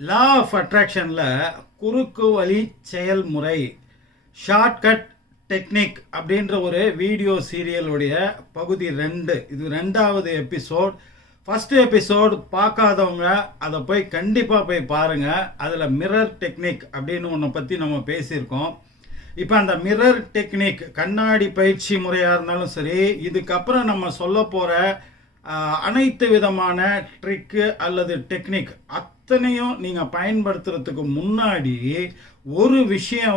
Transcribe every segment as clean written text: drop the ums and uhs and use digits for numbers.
Law of அட்ராக்ஷனில் குறுக்கு வழி செயல்முறை ஷார்ட்கட் டெக்னிக் அப்படின்ற ஒரு வீடியோ சீரியலுடைய பகுதி 2. இது 2வது எபிசோட். ஃபஸ்ட்டு எபிசோட் பார்க்காதவங்க அதை போய் கண்டிப்பாக போய் பாருங்கள். அதில் மிரர் டெக்னிக் அப்படின்னு ஒன்றை பற்றி நம்ம பேசியிருக்கோம். இப்போ அந்த மிரர் டெக்னிக் கண்ணாடி பயிற்சி முறையாக இருந்தாலும் சரி, இதுக்கப்புறம் நம்ம சொல்ல போகிற அனைத்து விதமான ட்ரிக்கு அல்லது டெக்னிக் அத்தனையும் நீங்கள் பயன்படுத்துறதுக்கு முன்னாடி ஒரு விஷயம்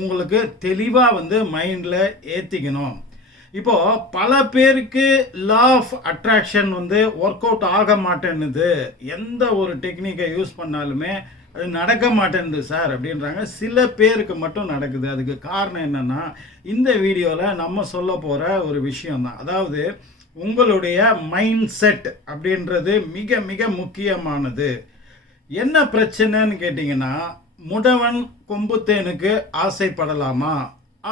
உங்களுக்கு தெளிவாக மைண்டில் ஏற்றிக்கணும். இப்போது பல பேருக்கு law of attraction work out ஆக மாட்டேன்னுது. எந்த ஒரு டெக்னிக்கை யூஸ் பண்ணாலுமே அது நடக்க மாட்டேன்து சார் அப்படின்றாங்க. சில பேருக்கு மட்டும் நடக்குது. அதுக்கு காரணம் என்னென்னா, இந்த வீடியோவில் நம்ம சொல்ல போகிற ஒரு விஷயம்தான். அதாவது உங்களுடைய மைண்ட் செட் அப்படின்றது மிக மிக முக்கியமானது. என்ன பிரச்சனைன்னு கேட்டிங்கன்னா, முடவன் கொம்புத்தேனுக்கு ஆசைப்படலாமா?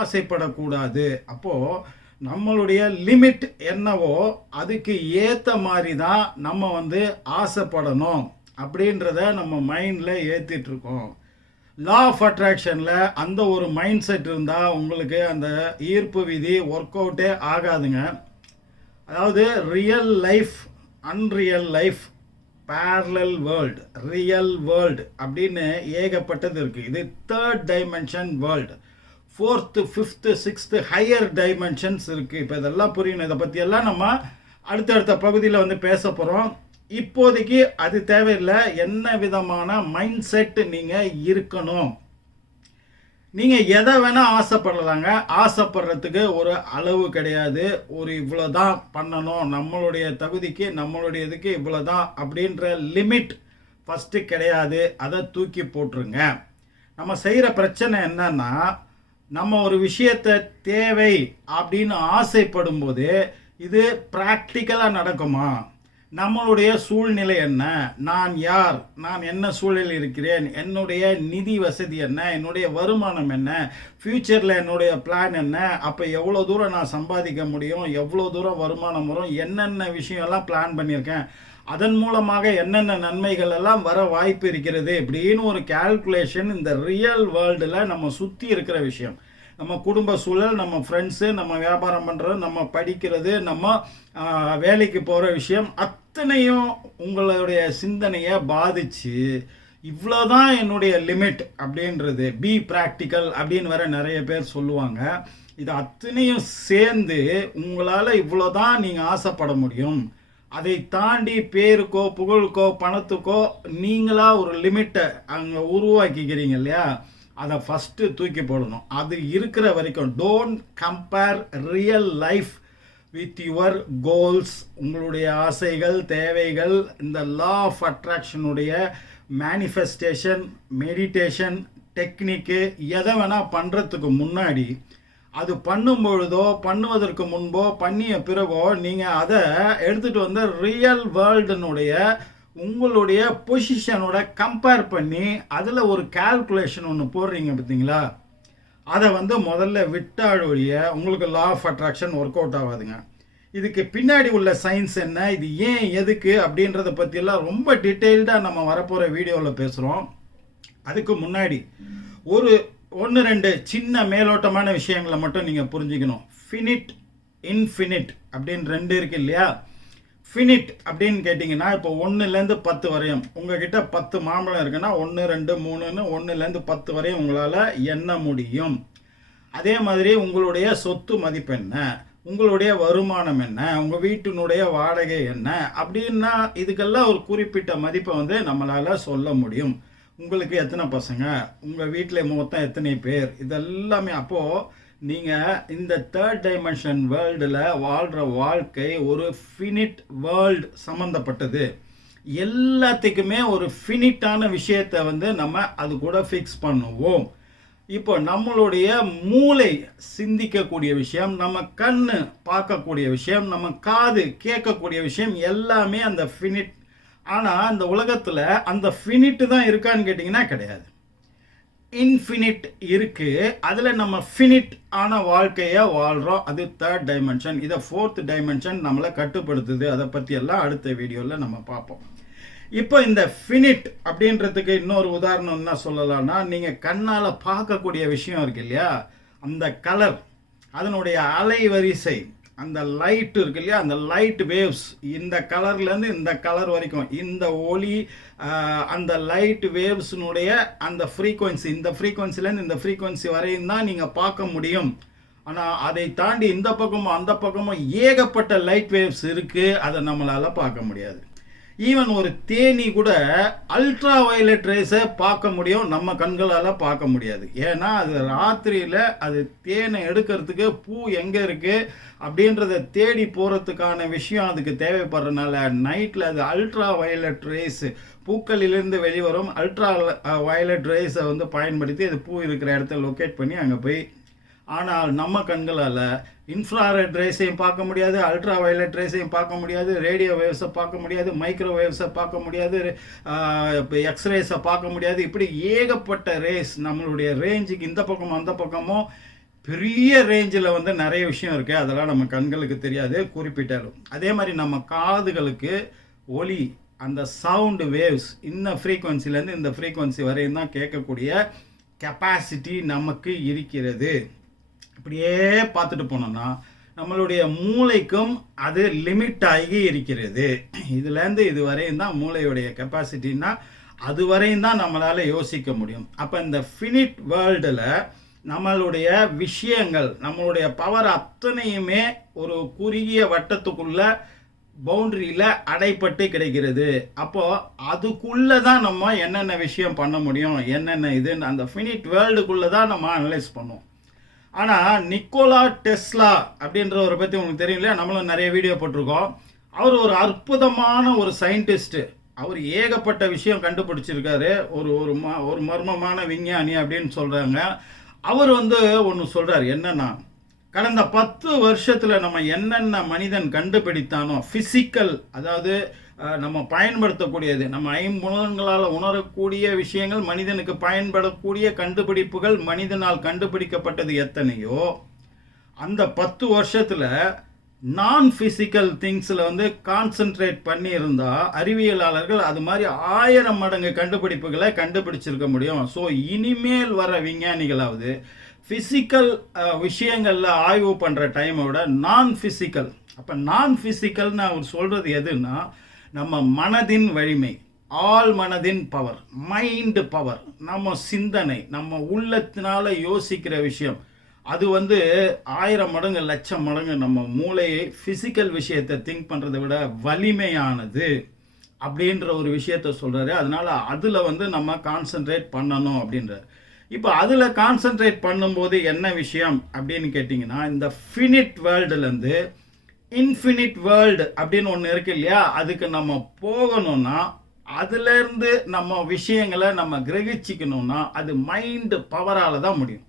ஆசைப்படக்கூடாது. அப்போது நம்மளுடைய லிமிட் என்னவோ அதுக்கு ஏற்ற மாதிரி தான் நம்ம ஆசைப்படணும் அப்படின்றத நம்ம மைண்டில் ஏற்றிட்டுருக்கோம். லா ஆஃப் அட்ராக்ஷனில் அந்த ஒரு மைண்ட் செட் இருந்தால் உங்களுக்கு அந்த ஈர்ப்பு விதி ஒர்க் அவுட்டே ஆகாதுங்க. அதாவது real life, unreal life, parallel world, real world அப்படின்னு ஏகப்பட்டது இருக்குது. இது 3rd dimension world, 4th 5th 6th higher dimensions இருக்குது. இப்போ இதெல்லாம் புரியணும். இதை பற்றியெல்லாம் நம்ம அடுத்தடுத்த பகுதியில் பேச போகிறோம். இப்போதைக்கு அது தேவையில்லை. என்ன விதமான மைண்ட் செட் நீங்கள் இருக்கணும். நீங்கள் எதை வேணால் ஆசைப்படலாங்க. ஆசைப்படுறதுக்கு ஒரு அளவு கிடையாது. ஒரு இவ்வளோ தான் பண்ணணும், நம்மளுடைய தகுதிக்கு நம்மளுடைய இதுக்கு இவ்வளோ தான் அப்படின்ற லிமிட் ஃபஸ்ட்டு கிடையாது. அதை தூக்கி போட்டுருங்க. நம்ம செய்கிற பிரச்சனை என்னன்னா, நம்ம ஒரு விஷயத்தை தேவை அப்படின்னு ஆசைப்படும் போது இது ப்ராக்டிக்கலாக நடக்குமா? நம்மளுடைய சூழ்நிலை என்ன? நான் யார்? நான் என்ன சூழலில் இருக்கிறேன்? என்னுடைய நிதி வசதி என்ன? என்னுடைய வருமானம் என்ன? ஃப்யூச்சரில் என்னுடைய பிளான் என்ன? அப்போ எவ்வளோ தூரம் நான் சம்பாதிக்க முடியும்? எவ்வளோ தூரம் வருமானம் வரும்? என்னென்ன விஷயம்லாம் பிளான் பண்ணியிருக்கேன்? அதன் மூலமாக என்னென்ன நன்மைகள் எல்லாம் வர வாய்ப்பு இருக்கிறது? இப்படின்னு ஒரு கால்குலேஷன் இந்த ரியல் வேர்ல்டில் நம்ம சுற்றி இருக்கிற விஷயம். நம்ம குடும்ப சூழல், நம்ம ஃப்ரெண்ட்ஸு, நம்ம வியாபாரம் பண்ணுறது, நம்ம படிக்கிறது, நம்ம வேலைக்கு போகிற விஷயம் அத்தனையும் உங்களுடைய சிந்தனையை பாதித்து இவ்வளோதான் என்னுடைய லிமிட் அப்படின்றது, பி ப்ராக்டிக்கல் அப்படின்னு வர நிறைய பேர் சொல்லுவாங்க. இது அத்தனையும் சேர்ந்து உங்களால் இவ்வளோதான் நீங்கள் ஆசைப்பட முடியும். அதை தாண்டி பேருக்கோ புகழுக்கோ பணத்துக்கோ நீங்களாக ஒரு லிமிட்டை அங்கே உருவாக்கிக்கிறீங்க இல்லையா? அதை ஃபஸ்ட்டு தூக்கி போடணும். அது இருக்கிற வரைக்கும் don't compare real life with your goals. உங்களுடைய ஆசைகள், தேவைகள், இந்த லா ஆஃப் அட்ராக்ஷனுடைய மேனிஃபெஸ்டேஷன், மெடிடேஷன் டெக்னிக்கு எதை வேணால் பண்ணுறதுக்கு முன்னாடி, அது பண்ணும்பொழுதோ பண்ணுவதற்கு முன்போ பண்ணிய பிறகோ நீங்கள் அதை எடுத்துகிட்டு ரியல் வேர்ல்டுனுடைய உங்களுடைய பொசிஷனோட கம்பேர் பண்ணி அதில் ஒரு கால்குலேஷன் ஒன்று போடுறீங்க பார்த்தீங்களா? அதை முதல்ல விட்டால் ஒழிய உங்களுக்கு law of attraction work out ஆகாதுங்க. இதுக்கு பின்னாடி உள்ள சயின்ஸ் என்ன, இது ஏன் எதுக்கு அப்படின்றத பற்றியெல்லாம் ரொம்ப டீட்டெயில்டாக நம்ம வரப்போகிற வீடியோவில் பேசுகிறோம். அதுக்கு முன்னாடி ஒரு 1-2 சின்ன மேலோட்டமான விஷயங்களை மட்டும் நீங்கள் புரிஞ்சுக்கணும். ஃபினிட், இன்ஃபினிட் அப்படின்னு 2 இருக்கு இல்லையா? ஃபினிட் அப்படின்னு கேட்டிங்கன்னா, இப்போ 1லேருந்து 10 வரையும் உங்ககிட்ட 10 மாம்பழம் இருக்குன்னா 1 2 3ன்னு 1லேருந்து 10 வரையும் உங்களால் எண்ண முடியும். அதே மாதிரி உங்களுடைய சொத்து மதிப்பு என்ன, உங்களுடைய வருமானம் என்ன, உங்கள் வீட்டினுடைய வாடகை என்ன அப்படின்னா இதுக்கெல்லாம் ஒரு குறிப்பிட்ட மதிப்பை நம்மளால் சொல்ல முடியும். உங்களுக்கு எத்தனை பசங்க, உங்கள் வீட்டில் மொத்தம் எத்தனை பேர், இதெல்லாமே. அப்போது நீங்கள் இந்த 3rd டைமென்ஷன் வேர்ல்டில் வாழ்கிற வாழ்க்கை ஒரு ஃபினிட் வேர்ல்டு சம்மந்தப்பட்டது. எல்லாத்துக்குமே ஒரு ஃபினிட்டான விஷயத்தை நம்ம அது கூட ஃபிக்ஸ் பண்ணுவோம். இப்போ நம்மளுடைய மூளை சிந்திக்கக்கூடிய விஷயம், நம்ம கண் பார்க்கக்கூடிய விஷயம், நம்ம காது கேட்கக்கூடிய விஷயம் எல்லாமே அந்த ஃபினிட். ஆனால் அந்த உலகத்தில் அந்த ஃபினிட்டு தான் இருக்கான்னு கேட்டிங்கன்னா கிடையாது. இன்ஃபினிட் இருக்குது. அதில் நம்ம ஃபினிட் ஆன வாழ்க்கையை வாழ்கிறோம். அது 3rd டைமென்ஷன். இதை 4th டைமென்ஷன் நம்மளை கட்டுப்படுத்துது. அதை பற்றியெல்லாம் அடுத்த வீடியோவில் நம்ம பார்ப்போம். இப்போ இந்த ஃபினிட் அப்படின்றதுக்கு இன்னொரு உதாரணம் என்ன சொல்லலாம்னா, நீங்கள் கண்ணால் பார்க்கக்கூடிய விஷயம் இருக்கு இல்லையா, அந்த கலர், அதனுடைய அலைவரிசை, அந்த லைட் இருக்கு இல்லையா, அந்த லைட் வேவ்ஸ், இந்த கலர்லேருந்து இந்த கலர் வரைக்கும் இந்த ஒளி, அந்த லைட் வேவ்ஸினுடைய அந்த ஃப்ரீக்குவன்சி, இந்த ஃப்ரீக்குவன்சிலேருந்து இந்த ஃப்ரீக்குவன்சி வரையும் தான் நீங்கள் பார்க்க முடியும். ஆனால் அதை தாண்டி இந்த பக்கமும் அந்த பக்கமும் ஏகப்பட்ட லைட் வேவ்ஸ் இருக்குது, அதை நம்மளால் பார்க்க முடியாது. ஈவன் ஒரு தேனி கூட அல்ட்ரா வயலட் ரேஸை பார்க்க முடியும், நம்ம கண்களால் பார்க்க முடியாது. ஏன்னா அது ராத்திரியில் அது தேனை எடுக்கிறதுக்கு பூ எங்கே இருக்குது அப்படின்றத தேடி போகிறதுக்கான விஷயம் அதுக்கு தேவைப்படுறதுனால நைட்டில் அது அல்ட்ரா வயலட் ரேஸ், பூக்களிலிருந்து வெளிவரும் அல்ட்ரா வயலட் ரேஸை வந்து பயன்படுத்தி அது பூ இருக்கிற இடத்த லொக்கேட் பண்ணி அங்கே போய். ஆனால் நம்ம கண்களால் இன்ஃப்ராரெட் ரேஸையும் பார்க்க முடியாது, அல்ட்ரா வயலட் ரேஸையும் பார்க்க முடியாது, ரேடியோ வேவ்ஸை பார்க்க முடியாது, மைக்ரோவேவ்ஸை பார்க்க முடியாது, இப்போ எக்ஸ்ரேஸை பார்க்க முடியாது. இப்படி ஏகப்பட்ட ரேஸ் நம்மளுடைய ரேஞ்சுக்கு இந்த பக்கமும் அந்த பக்கமும் பெரிய ரேஞ்சில் வந்து நிறைய விஷயம் இருக்குது, அதெல்லாம் நம்ம கண்களுக்கு தெரியாது குறிப்பிட்டாலும். அதே மாதிரி நம்ம காதுகளுக்கு ஒலி, அந்த சவுண்டு வேவ்ஸ் இந்த ஃப்ரீக்குவன்சிலேருந்து இந்த ஃப்ரீக்குவன்சி வரையும் தான் கேட்கக்கூடிய கெப்பாசிட்டி நமக்கு இருக்கிறது. இப்படியே பார்த்துட்டு போனோம்னா நம்மளுடைய மூளைக்கும் அது லிமிட் ஆகி இருக்கிறது. இதுலேருந்து இது வரையும் தான் மூளையுடைய கெப்பாசிட்டின்னா அது வரையும் தான் நம்மளால் யோசிக்க முடியும். அப்போ இந்த ஃபினிட் வேர்ல்டில் நம்மளுடைய விஷயங்கள், நம்மளுடைய பவர் அத்தனையுமே ஒரு குறுகிய வட்டத்துக்குள்ள பவுண்டரியில் அடைப்பட்டு கிடைக்கிறது. அப்போது அதுக்குள்ளே தான் நம்ம என்னென்ன விஷயம் பண்ண முடியும், என்னென்ன இதுன்னு அந்த ஃபினிட் வேர்ல்டுக்குள்ளே தான் நம்ம அனலைஸ் பண்ணுவோம். ஆனால் நிக்கோலா டெஸ்லா அப்படின்றவரை பற்றி உங்களுக்கு தெரியும் இல்லையா, நம்மளும் நிறைய வீடியோ போட்டிருக்கோம். அவர் ஒரு அற்புதமான ஒரு சயின்டிஸ்ட்டு. அவர் ஏகப்பட்ட விஷயம் கண்டுபிடிச்சிருக்காரு, ஒரு மர்மமான விஞ்ஞானி அப்படின்னு சொல்கிறாங்க. அவர் வந்து ஒன்று சொல்கிறார், என்னன்னா கடந்த 10 வருஷத்தில் நம்ம என்னென்ன மனிதன் கண்டுபிடித்தானோ ஃபிசிக்கல், அதாவது நம்ம பயன்படுத்தக்கூடியது, நம்ம ஐம்புலன்களால் உணரக்கூடிய விஷயங்கள், மனிதனுக்கு பயன்படக்கூடிய கண்டுபிடிப்புகள், மனிதனால் கண்டுபிடிக்கப்பட்டது எத்தனையோ, அந்த 10 வருஷத்தில் நான் ஃபிசிக்கல் திங்ஸில் வந்து கான்சென்ட்ரேட் பண்ணியிருந்தால் அறிவியலாளர்கள் அது மாதிரி 1000 மடங்கு கண்டுபிடிப்புகளை கண்டுபிடிச்சிருக்க முடியும். ஸோ இனிமேல் வர விஞ்ஞானிகளாவது ஃபிசிக்கல் விஷயங்களில் ஆய்வு பண்ணுற டைமை விட நான் ஃபிசிக்கல். அப்போ நான் ஃபிசிக்கல்னு அவர் சொல்கிறது எதுன்னா, நம்ம மனதின் வலிமை, ஆள் மனதின் பவர், மைண்டு பவர், நம்ம சிந்தனை, நம்ம உள்ளத்தினால யோசிக்கிற விஷயம், அது வந்து 1000 மடங்கு 1,00,000 மடங்கு நம்ம மூளையை ஃபிசிக்கல் விஷயத்தை திங்க் பண்ணுறதை விட வலிமையானது அப்படின்ற ஒரு விஷயத்த சொல்கிறாரு. அதனால் அதில் வந்து நம்ம கான்சென்ட்ரேட் பண்ணணும் அப்படின்றார். இப்போ அதில் கான்சென்ட்ரேட் பண்ணும்போது என்ன விஷயம் அப்படின்னு கேட்டிங்கன்னா, இந்த ஃபினிட் வேர்ல்டுலேருந்து இன்ஃபினிட் வேர்ல்டு அப்படின்னு ஒன்று இருக்கு இல்லையா, அதுக்கு நம்ம போகணும்னா, அதுலேருந்து நம்ம விஷயங்களை நம்ம கிரகிச்சிக்கணும்னா அது மைண்டு பவரால் தான் முடியும்.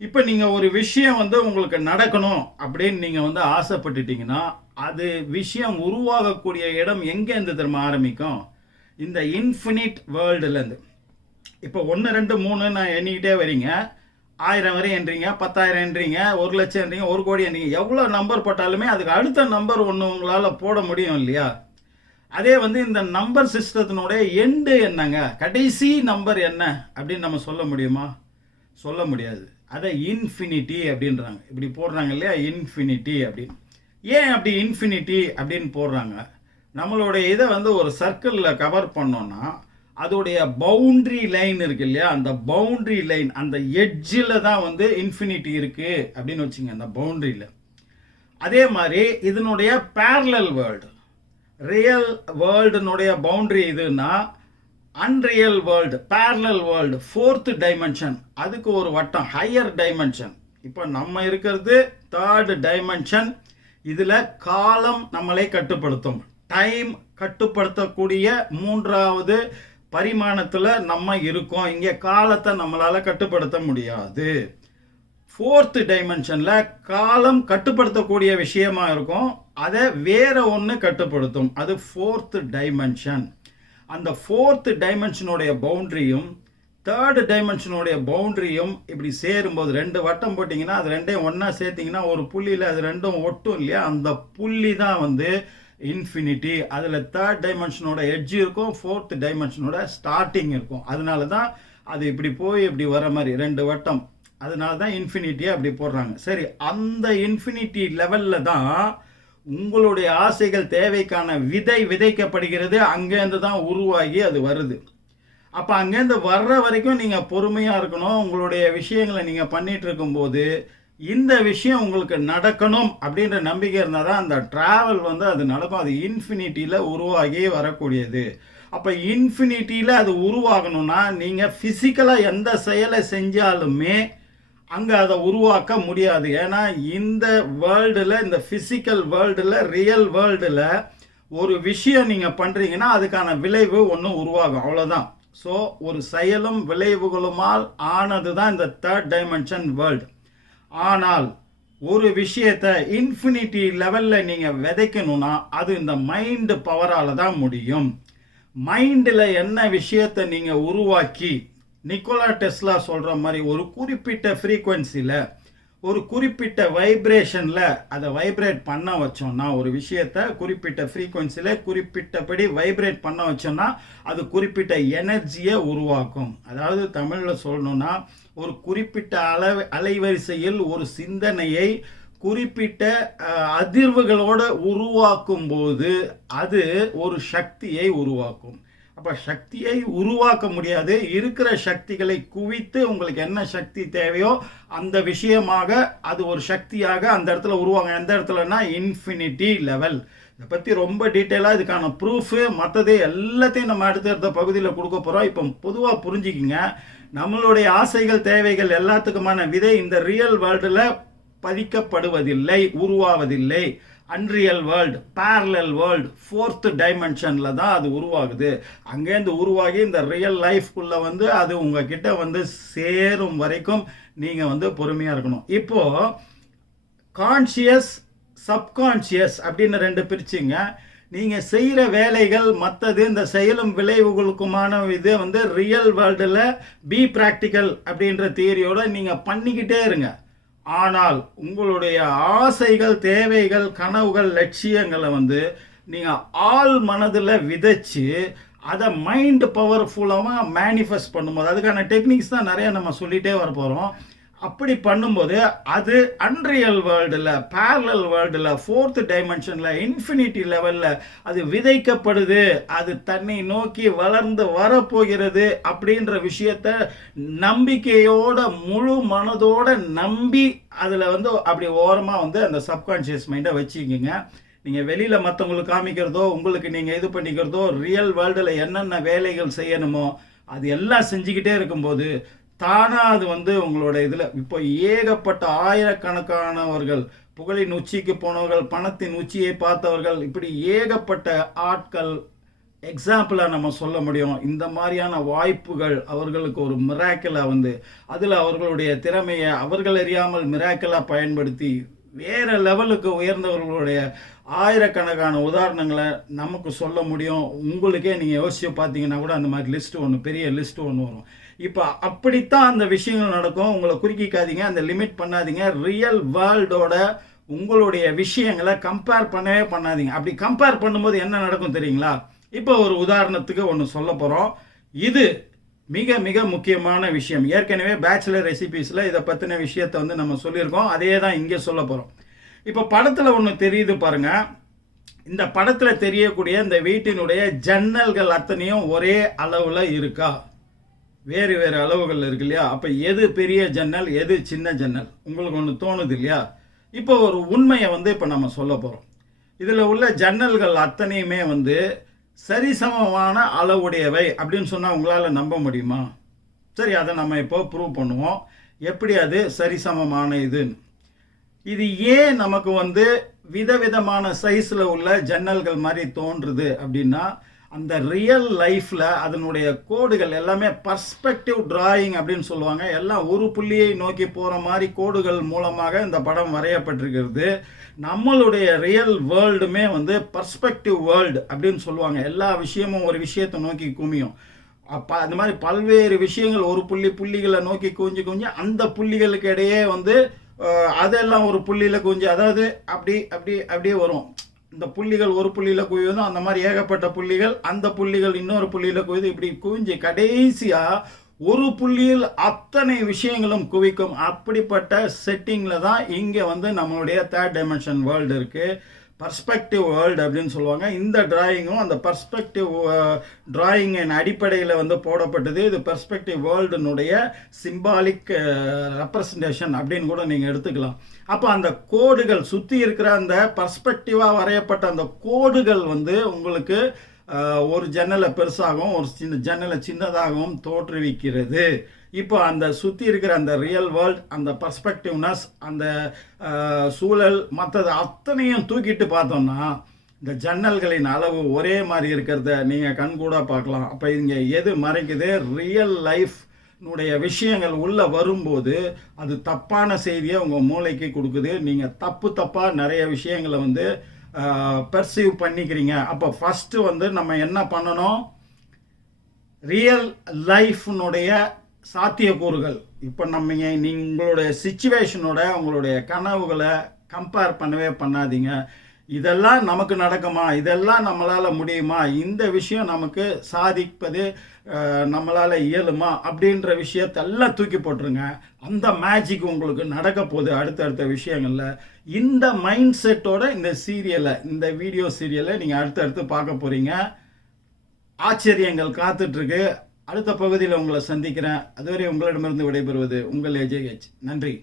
இப்போ நீங்கள் ஒரு விஷயம் வந்து உங்களுக்கு நடக்கணும் அப்படின்னு நீங்கள் வந்து ஆசைப்பட்டுட்டீங்கன்னா, அது விஷயம் உருவாகக்கூடிய இடம் எங்கேருந்து திரும்ப ஆரம்பிக்கும், இந்த இன்ஃபினிட் வேர்ல்டுலேருந்து. இப்போ 1 2 3 நான் எண்ணிக்கிட்டே வரீங்க, 1000 வரை என்றீங்க, 10,000 என்றீங்க, 1,00,000 என்றீங்க, 1 கோடி என்றீங்க, எவ்வளோ நம்பர் போட்டாலுமே அதுக்கு அடுத்த நம்பர் ஒன்று உங்களால் போட முடியும் இல்லையா. அதே வந்து இந்த நம்பர் சிஸ்டத்தினுடைய எண்டு என்னங்க, கடைசி நம்பர் என்ன அப்படின்னு நம்ம சொல்ல முடியுமா, சொல்ல முடியாது. அதை இன்ஃபினிட்டி அப்படின்றாங்க, இப்படி போடுறாங்க இல்லையா, இன்ஃபினிட்டி அப்படின்னு. ஏன் அப்படி இன்ஃபினிட்டி அப்படின்னு போடுறாங்க, நம்மளுடைய இதை வந்து ஒரு சர்க்கிளில் கவர் பண்ணோன்னா அதோடைய பவுண்ட்ரி லைன் இருக்கு இல்லையா, அந்த பவுண்ட்ரி லைன், அந்த எட்ஜில் தான் வந்து இன்ஃபினிட்டி இருக்குது அப்படின்னு வச்சுங்க, அந்த பவுண்ட்ரியில். அதே மாதிரி இதனுடைய பேரலல் வேர்ல்டு, ரியல் வேர்ல்டுனுடைய பவுண்ட்ரி இதுன்னா unreal world, parallel world, 4th dimension, அதுக்கு ஒரு வட்டம், ஹையர் டைமென்ஷன். இப்போ நம்ம இருக்கிறது 3rd டைமென்ஷன். இதில் காலம் நம்மளை கட்டுப்படுத்தும், டைம் கட்டுப்படுத்தக்கூடிய 3வது பரிமாணத்தில் நம்ம இருக்கோம். இங்கே காலத்தை நம்மளால் கட்டுப்படுத்த முடியாது. 4th டைமென்ஷனில் காலம் கட்டுப்படுத்தக்கூடிய விஷயமா இருக்கும், அதை வேற ஒன்று கட்டுப்படுத்தும், அது 4th டைமென்ஷன். அந்த 4th டைமென்ஷனுடைய பவுண்ட்ரியும் 3rd டைமென்ஷனுடைய பவுண்ட்ரியும் இப்படி சேரும்போது, 2 வட்டம் போட்டிங்கன்னா அது ரெண்டையும் ஒன்றா சேர்த்திங்கன்னா ஒரு புள்ளியில் அது ரெண்டும் ஒட்டும் இல்லையா, அந்த புள்ளி தான் வந்து இன்ஃபினிட்டி, அதில் தேர்ட் டைமென்ஷனோட எட்ஜ் இருக்கும், ஃபோர்த் டைமென்ஷனோட ஸ்டார்டிங் இருக்கும். அதனால தான் அது இப்படி போய் இப்படி வர மாதிரி 2 வட்டம், அதனால தான் இன்ஃபினிட்டியை அப்படி போடுறாங்க. சரி, அந்த இன்ஃபினிட்டி லெவலில் தான் உங்களுடைய ஆசைகள் தேவைக்கான விதை விதைக்கப்படுகிறது. அங்கேருந்து தான் உருவாகி அது வருது. அப்போ அங்கேருந்து வர்ற வரைக்கும் நீங்கள் பொறுமையாக இருக்கணும். உங்களுடைய விஷயங்களை நீங்கள் பண்ணிகிட்டு இருக்கும்போது இந்த விஷயம் உங்களுக்கு நடக்கணும் அப்படின்ற நம்பிக்கை இருந்தால் தான் அந்த ட்ராவல் வந்து அது நடக்கும். அது இன்ஃபினிட்டியில் உருவாகி வரக்கூடியது. அப்போ இன்ஃபினிட்டியில் அது உருவாகணும்னா நீங்கள் ஃபிசிக்கலாக எந்த செயலை செஞ்சாலுமே அங்கே அதை உருவாக்க முடியாது. ஏன்னா இந்த வேர்ல்டில், இந்த ஃபிசிக்கல் வேர்ல்டில், ரியல் வேர்ல்டில் ஒரு விஷயம் நீங்கள் பண்ணுறீங்கன்னா அதுக்கான விளைவு ஒன்று உருவாகும், அவ்வளோதான். ஸோ ஒரு செயலும் விளைவுகளுமால் ஆனது தான் இந்த தேர்ட் டைமென்ஷன் வேர்ல்டு. ஆனால் ஒரு விஷயத்தை இன்ஃபினிட்டி லெவலில் நீங்கள் விதைக்கணும்னா அது இந்த மைண்டு பவரால் தான் முடியும். மைண்டில் என்ன விஷயத்தை நீங்கள் உருவாக்கி, நிக்கோலா டெஸ்லா சொல்கிற மாதிரி ஒரு குறிப்பிட்ட ஃப்ரீக்குவென்சியில், ஒரு குறிப்பிட்ட வைப்ரேஷனில் அதை வைப்ரேட் பண்ண வச்சோம்னா, ஒரு விஷயத்தை குறிப்பிட்ட ஃப்ரீக்குவென்சியில் குறிப்பிட்டபடி வைப்ரேட் பண்ண வச்சோம்னா அது குறிப்பிட்ட எனர்ஜியை உருவாக்கும். அதாவது தமிழில் சொல்லணும்னா, ஒரு குறிப்பிட்ட அலைவரிசையில் ஒரு சிந்தனையை குறிப்பிட்ட அதிர்வுகளோடு உருவாக்கும் போது அது ஒரு சக்தியை உருவாக்கும். அப்போ சக்தியை உருவாக்க முடியாது, இருக்கிற சக்திகளை குவித்து உங்களுக்கு என்ன சக்தி தேவையோ அந்த விஷயமாக அது ஒரு சக்தியாக அந்த இடத்துல உருவாங்க. எந்த இடத்துலனா இன்ஃபினிட்டி லெவல். இதை பற்றி ரொம்ப டீட்டெயிலாக இதுக்கான ப்ரூஃபு மற்றது எல்லாத்தையும் நம்ம அடுத்த பகுதியில் கொடுக்க போகிறோம். இப்போ பொதுவாக புரிஞ்சுக்கிங்க, நம்மளுடைய ஆசைகள் தேவைகள் எல்லாத்துக்குமான விதை இந்த ரியல் வேர்ல்டில் பதிக்கப்படுவதில்லை, உருவாவதில்லை. Unreal world, parallel world, fourth டைமென்ஷனில் தான் அது உருவாகுது. அங்கேருந்து உருவாகி இந்த ரியல் லைஃப்குள்ளே வந்து அது உங்ககிட்ட வந்து சேரும் வரைக்கும் நீங்கள் வந்து பொறுமையாக இருக்கணும். இப்போது கான்ஷியஸ், சப்கான்ஷியஸ் அப்படின்னு 2 பிரிச்சுங்க. நீங்கள் செய்கிற வேலைகள் மற்றது இந்த செயலும் விளைவுகளுக்குமான இது வந்து ரியல் வேர்ல்டில் பி ப்ராக்டிக்கல் அப்படின்ற தியரியோடு நீங்கள் பண்ணிக்கிட்டே இருங்க. ஆனால் உங்களுடைய ஆசைகள், தேவைகள், கனவுகள், லட்சியங்களை வந்து நீங்கள் ஆள் மனதில் விதைச்சு அதை மைண்டு பவர்ஃபுல்லாக மேனிஃபெஸ்ட் பண்ணும்போது, அதுக்கான டெக்னிக்ஸ் தான் நிறையா நம்ம சொல்லிகிட்டே வர போகிறோம். அப்படி பண்ணும்போது அது அன்ரியல் வேர்ல்டில், பேரலல் வேர்ல்டில், ஃபோர்த் டைமென்ஷனில், இன்ஃபினிட்டி லெவலில் அது விதைக்கப்படுது. அது தன்னை நோக்கி வளர்ந்து வரப்போகிறது அப்படின்ற விஷயத்த நம்பிக்கையோட, முழு மனதோட நம்பி அதில் வந்து அப்படி ஓரமாக வந்து அந்த சப்கான்ஷியஸ் மைண்டை வச்சுக்கிங்க. நீங்கள் வெளியில் மற்றவங்களுக்கு காமிக்கிறதோ, உங்களுக்கு நீங்கள் இது பண்ணிக்கிறதோ, ரியல் வேர்ல்டில் என்னென்ன வேலைகள் செய்யணுமோ அது எல்லாம் செஞ்சுக்கிட்டே இருக்கும்போது தானாக அது வந்து உங்களோட இதில் இப்போ ஏகப்பட்ட ஆயிரக்கணக்கானவர்கள், புகழின் உச்சிக்கு போனவர்கள், பணத்தின் உச்சியை பார்த்தவர்கள், இப்படி ஏகப்பட்ட ஆட்கள் எக்ஸாம்பிளாக நம்ம சொல்ல முடியும். இந்த மாதிரியான வாய்ப்புகள் அவர்களுக்கு ஒரு மிராக்கிளாக வந்து அதில் அவர்களுடைய திறமையை அவர்கள் அறியாமல் மிராக்கிளாக பயன்படுத்தி வேறு லெவலுக்கு உயர்ந்தவர்களுடைய ஆயிரக்கணக்கான உதாரணங்களை நமக்கு சொல்ல முடியும். உங்களுக்கே நீங்கள் யோசிச்சு பார்த்தீங்கன்னா கூட அந்த மாதிரி லிஸ்ட்டு ஒன்று, பெரிய லிஸ்ட்டு ஒன்று வரும். இப்போ அப்படித்தான் அந்த விஷயங்கள் நடக்கும். உங்களை குறுக்கிக்காதீங்க, அந்த லிமிட் பண்ணாதீங்க. ரியல் வேர்ல்டோட உங்களுடைய விஷயங்களை கம்பேர் பண்ணவே பண்ணாதீங்க. அப்படி கம்பேர் பண்ணும்போது என்ன நடக்கும் தெரியுங்களா? இப்போ ஒரு உதாரணத்துக்கு ஒன்று சொல்ல போகிறோம். இது மிக மிக முக்கியமான விஷயம். ஏற்கனவே பேச்சுலர் ரெசிபீஸில் இதை பற்றின விஷயத்தை வந்து நம்ம சொல்லியிருக்கோம். அதே தான் இங்கே சொல்ல போகிறோம். இப்போ படத்தில் ஒன்று தெரியுது பாருங்க. இந்த படத்தில் தெரியக்கூடிய இந்த வீட்டினுடைய ஜன்னல்கள் அத்தனையும் ஒரே அளவில் இருக்கா? வேறு வேறு அளவுகள் இருக்கு இல்லையா? அப்போ எது பெரிய ஜன்னல், எது சின்ன ஜன்னல்? உங்களுக்கு ஒன்று தோணுது இல்லையா? இப்போ ஒரு உண்மையை வந்து இப்போ நம்ம சொல்ல போகிறோம். இதில் உள்ள ஜன்னல்கள் அத்தனையுமே வந்து சரிசமமான அளவுடையவை அப்படின்னு சொன்னால் உங்களால் நம்ப முடியுமா? சரி, அதை நம்ம இப்போ ப்ரூவ் பண்ணுவோம். எப்படி அது சரிசமமான இதுன்னு. இது ஏன் நமக்கு வந்து விதவிதமான சைஸில் உள்ள ஜன்னல்கள் மாதிரி தோன்றுது அப்படின்னா, அந்த ரியல் லைஃப்பில் அதனுடைய கோடுகள் எல்லாமே பர்ஸ்பெக்டிவ் டிராயிங் அப்படின்னு சொல்லுவாங்க. எல்லாம் ஒரு புள்ளியை நோக்கி போகிற மாதிரி கோடுகள் மூலமாக இந்த படம் வரையப்பட்டிருக்கிறது. நம்மளுடைய ரியல் வேர்ல்டுமே வந்து பர்ஸ்பெக்டிவ் வேர்ல்டு அப்படின்னு சொல்லுவாங்க. எல்லா விஷயமும் ஒரு விஷயத்தை நோக்கி குமியும். அப்போ அந்த மாதிரி பல்வேறு விஷயங்கள் ஒரு புள்ளிகளை நோக்கி குஞ்சு அந்த புள்ளிகளுக்கு இடையே வந்து அதெல்லாம் ஒரு புள்ளியில் குஞ்சு, அதாவது அப்படியே வரும். இந்த புள்ளிகள் ஒரு புள்ளியில் குவிவதும் அந்த மாதிரி ஏகப்பட்ட புள்ளிகள், அந்த புள்ளிகள் இன்னொரு புள்ளியில் குவிது, இப்படி குவிஞ்சு கடைசியாக ஒரு புள்ளியில் அத்தனை விஷயங்களும் குவிக்கும். அப்படிப்பட்ட செட்டிங்கில் தான் இங்கே வந்து நம்மளுடைய தேர்ட் டைமென்ஷன் வேர்ல்டு இருக்குது. பர்ஸ்பெக்டிவ் வேர்ல்டு அப்படின்னு சொல்லுவாங்க. இந்த டிராயிங்கும் அந்த பர்ஸ்பெக்டிவ் டிராயிங்கின் அடிப்படையில் வந்து போடப்பட்டது. இது பர்ஸ்பெக்டிவ் வேர்ல்டுனுடைய சிம்பாலிக் ரெப்ரசன்டேஷன் அப்படின்னு கூட நீங்கள் எடுத்துக்கலாம். அப்போ அந்த கோடுகள் சுற்றி இருக்கிற அந்த பர்ஸ்பெக்டிவாக வரையப்பட்ட அந்த கோடுகள் வந்து உங்களுக்கு ஒரு ஜன்னலை பெருசாகவும் ஒரு ஜன்னலை சின்னதாகவும் தோற்றுவிக்கிறது. இப்போ அந்த சுற்றி இருக்கிற அந்த ரியல் வேர்ல்ட், அந்த பர்ஸ்பெக்டிவ்னஸ், அந்த சூழல், மற்றது அத்தனையும் தூக்கிட்டு பார்த்தோம்னா இந்த ஜன்னல்களின் அளவு ஒரே மாதிரி இருக்கிறத நீங்கள் கண்கூட பார்க்கலாம். அப்போ இங்கே எது மறைக்குது? ரியல் லைஃப் விஷயங்கள் உள்ளே வரும்போது அது தப்பான செய்தியை உங்கள் மூளைக்கு கொடுக்குது. நீங்கள் தப்பாக நிறைய விஷயங்களை வந்து பெர்சீவ் பண்ணிக்கிறீங்க. அப்போ ஃபஸ்ட்டு வந்து நம்ம என்ன பண்ணணும்? ரியல் லைஃப்னுடைய சாத்தியக்கூறுகள், இப்போ உங்களுடைய சிச்சுவேஷனோட உங்களுடைய கனவுகளை கம்பேர் பண்ணவே பண்ணாதீங்க. இதெல்லாம் நமக்கு நடக்குமா? இதெல்லாம் நம்மளால் முடியுமா? இந்த விஷயம் நமக்கு சாதிப்பது நம்மளால் இயலுமா? அப்படின்ற விஷயத்தெல்லாம் தூக்கி போட்டுருங்க. அந்த மேஜிக் உங்களுக்கு நடக்க போகுது அடுத்தடுத்த விஷயங்களில். இந்த மைண்ட் செட்டோட இந்த வீடியோ சீரியலை நீங்கள் அடுத்தடுத்து பார்க்க போகிறீங்க. ஆச்சரியங்கள் காத்துட்ருக்கு. அடுத்த பகுதியில் உங்களை சந்திக்கிறேன். அதுவரை உங்களிடமிருந்து விடைபெறுவது உங்கள் AJH. நன்றி.